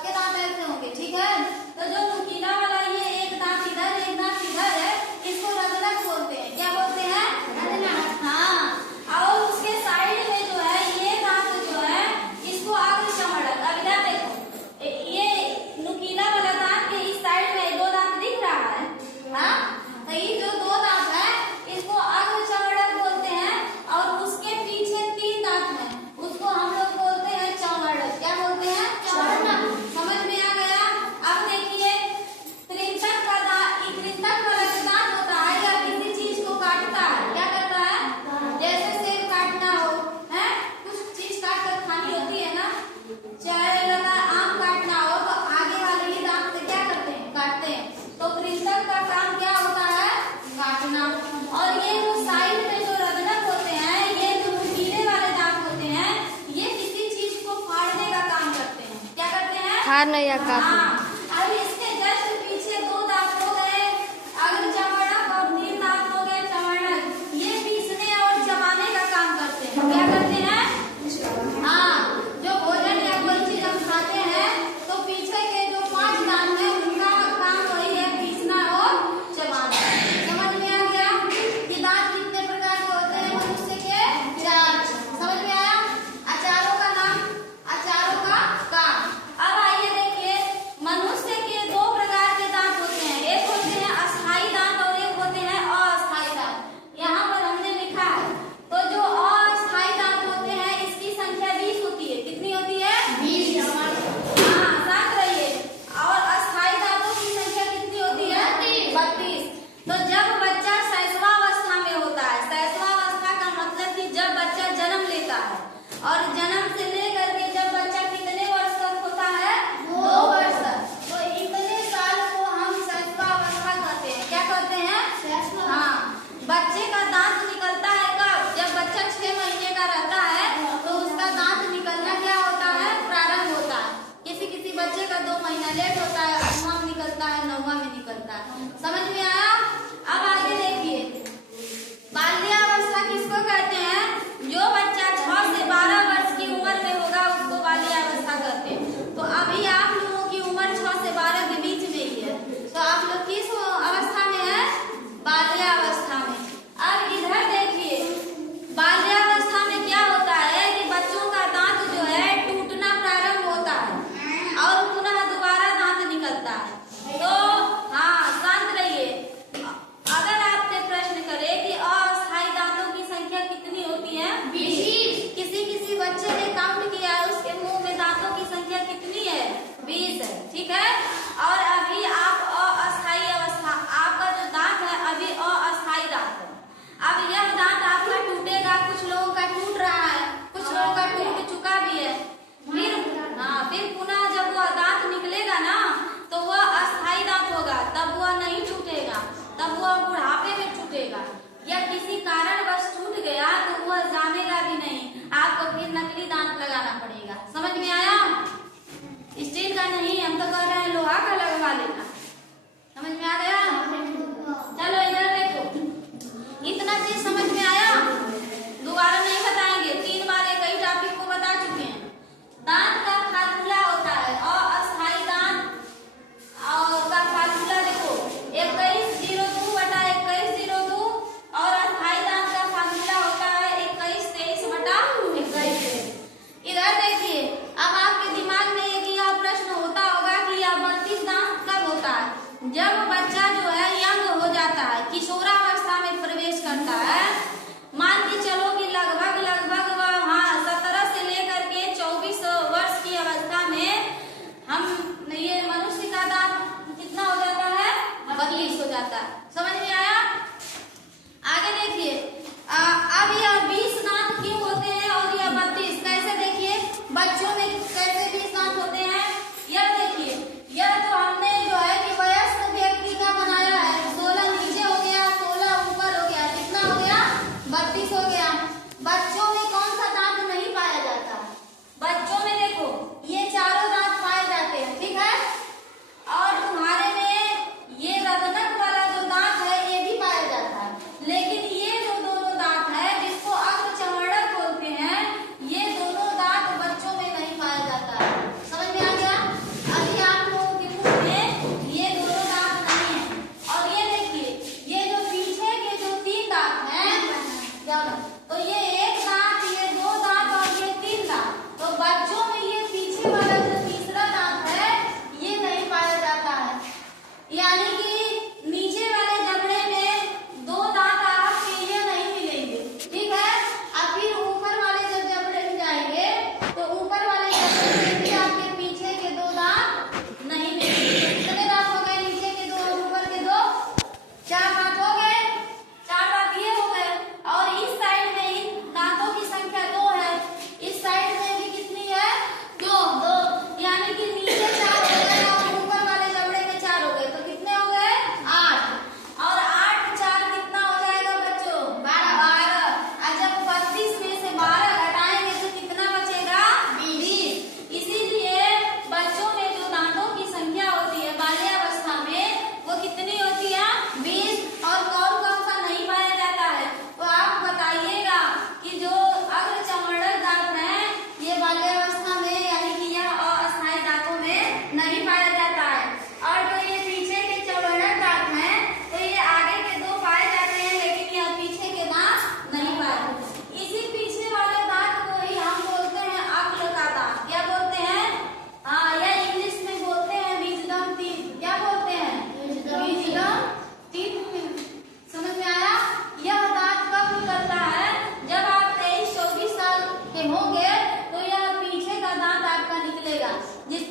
सबके दांत ऐसे होंगे, ठीक है। तो जो नुकीला वाला ये एक दांत इधर एक दांत इधर है, इसको रजनक बोलते हैं। क्या बोलते हैं? रजनक। हाँ, और उसके साइड में जो है ये दांत जो है इसको अग्रचमड़क। अब इधर देखो, ये नुकीला वाला दांत के इस साइड में दो दांत दिख रहा है। हाँ, तो ये जो दो दांत है इसको अग्रचमड़क बोलते हैं, और उसके पीछे तीन दांत है उसको हम लोग बोलते हैं चौमड़क। क्या बोलते हैं? चौमड़क। समझ में आ गया? अब देखिए, त्रिंसठ का दांत, त्रिंसठ वाला जो दांत होता है या किसी चीज को काटता है, क्या करता है? जैसे सेब काटना हो, है कुछ चीज काट कर खानी होती है ना, चाहे लगा आम काटना हो तो आगे वाले ही दांत से क्या करते हैं? काटते हैं। तो त्रिंसठ का काम क्या होता है? काटना। और ये जो साइड में जो रजनक होते हैं, ये जो नुकीले वाले दांत होते हैं, ये किसी चीज को फाड़ने का काम करते हैं। क्या करते हैं? फाड़ना या काटना। अब इसके जस्ट पीछे दो दांत हो गए अग्रचमड़क और तीन दांत हो गए चमड़क, ये पीसने और चबाने का काम करते हैं। क्या करते हैं? हाँ, जो भोजन या कोई चीज हम खाते हैं तो पीछे के जो 5 दांत हैं उनका काम वही है, पीसना और चबाना। समझ में आ गया कि दांत कितने प्रकार के होते हैं मनुष्य के? 4। समझ में आया? अचारों का नाम, अचारों का काम। अब आइए देखिए, मनुष्य के 2 प्रकार के दांत होते हैं, एक होते हैं अस्थायी दांत और एक होते हैं अस्थायी दांत। यहाँ पर हमने लिखा है, तो जो अस्थायी दांत होते हैं इसकी संख्या 20 होती है। कितनी होती है? 20। हाँ, साथ रहिए। और अस्थायी दांतों की संख्या कितनी होती है? 32। तो जब बच्चा शैशवावस्था में होता है, शैशवावस्था का मतलब कि जब बच्चा जन्म लेता है, और जन्म से लेकर के जब बच्चा कितने वर्ष तक होता है? 2 वर्ष तक। तो इतने साल को हम शैशवावस्था कहते हैं। क्या कहते हैं? हाँ, बच्चे का दांत निकलता है कब? जब बच्चा 6 महीने का रहता है तो उसका दांत निकलना क्या होता है? प्रारंभ होता है। किसी किसी बच्चे का 2 महीना लेट होता है, 8वां में निकलता है, 9वां में निकलता है। समझ में आया? अब आगे देखिए, बाल्यावस्था किसको कहते हैं? जो बच्चा 6 से 12 वर्ष की उम्र में होगा उसको बाल्यावस्था कहते हैं। तो अभी आप लोगों की उम्र 6 से 12 के बीच में ही है, तो आप लोग किस अवस्था में है? बाल्यावस्था में। अब इधर देखिए, बाल्यावस्था में क्या होता है कि बच्चों का दांत जो है टूटना प्रारंभ होता है और पुनः दोबारा दांत निकलता है। तो हाँ, शांत रहिए। अगर आपसे प्रश्न करे कि अस्थायी दांतों की संख्या कितनी होती है? 20। किसी किसी बच्चे ने काउंट किया है, उसके मुंह में दांतों की संख्या कितनी है? 20 है, ठीक है। और अभी आप अस्थायी अवस्था, आपका जो दांत है अभी अस्थायी दांत है। अब यह दांत आपका टूटेगा, कुछ लोगों का टूट रहा है, कुछ लोगों का टूट चुका भी है। फिर पुनः जब वह दांत निकलेगा ना तो वह अस्थायी दांत होगा, तब वह नहीं टूटेगा, तब वह बुढ़ापे में टूटेगा, या किसी कारणवश टूट गया तो वह जामेगा भी नहीं, आपको फिर नकली दांत लगाना पड़ेगा। समझ में आया? स्टील का नहीं, हम तो कह रहे हैं लोहा का लगवा लेना। समझ में आ गया? चलो इधर देखो, इतना चीज समझ में आया? दोबारा नहीं बताएंगे, 3 बार एक ही टॉपिक को बता चुके हैं। दांत का फार्मूला होता है, अस्थायी दांत और का फार्मूला देखो 2102/2102, और अस्थायी दांत का फार्मूला होता है 2123/2123। इधर देखिए, अब आपके दिमाग में एक यह प्रश्न होता होगा कि यह 32 दांत कब होता है? जब बच्चा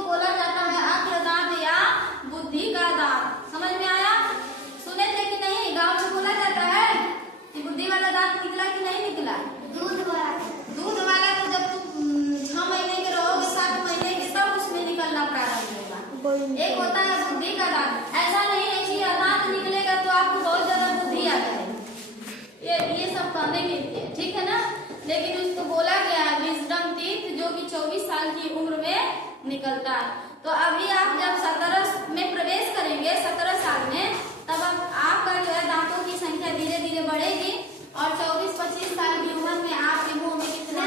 जिसको बोला जाता है अक्ल दांत या बुद्धि का दांत। समझ में आया? सुने थे कि नहीं? गांव में बोला जाता है कि बुद्धि वाला दांत निकला कि नहीं निकला? दूध वाला तो जब तुम 6 महीने के रहोगे, 7 महीने के, तब उसमें निकलना प्रारंभ होगा। एक होता है बुद्धि का दांत। ऐसा नहीं है कि दांत निकलेगा तो आपको बहुत ज्यादा बुद्धि आ जाएगी, ये सब कहने के लिए, ठीक है ना। लेकिन उसको बोला गया है विजडम टीथ, जो कि 24 साल की उम्र में निकलता है। तो अभी आप जब 17 में प्रवेश करेंगे, 17 साल में, तब आपका जो है दांतों की संख्या धीरे धीरे बढ़ेगी और 24-25 साल की उम्र में आपके मुंह में कितने